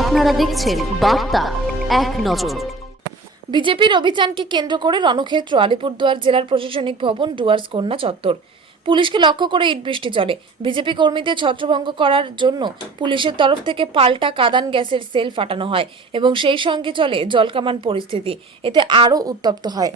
আপনারা দেখছেন বার্তা এক নজর। বিজেপির অভিযানকে কেন্দ্র করে রণক্ষেত্র আলিপুরদুয়ার জেলার প্রশাসনিক ভবন ডুয়ার্স কন্যা চত্বর। পুলিশকে লক্ষ্য করে ইট বৃষ্টি চলে। বিজেপি কর্মীদের ছত্রভঙ্গ করার জন্য পুলিশের তরফ থেকে পাল্টা কাঁদান গ্যাসের সেল ফাটানো হয় এবং সেই সঙ্গে চলে জলকামান পরিস্থিতি। এতে আরও উত্তপ্ত হয়।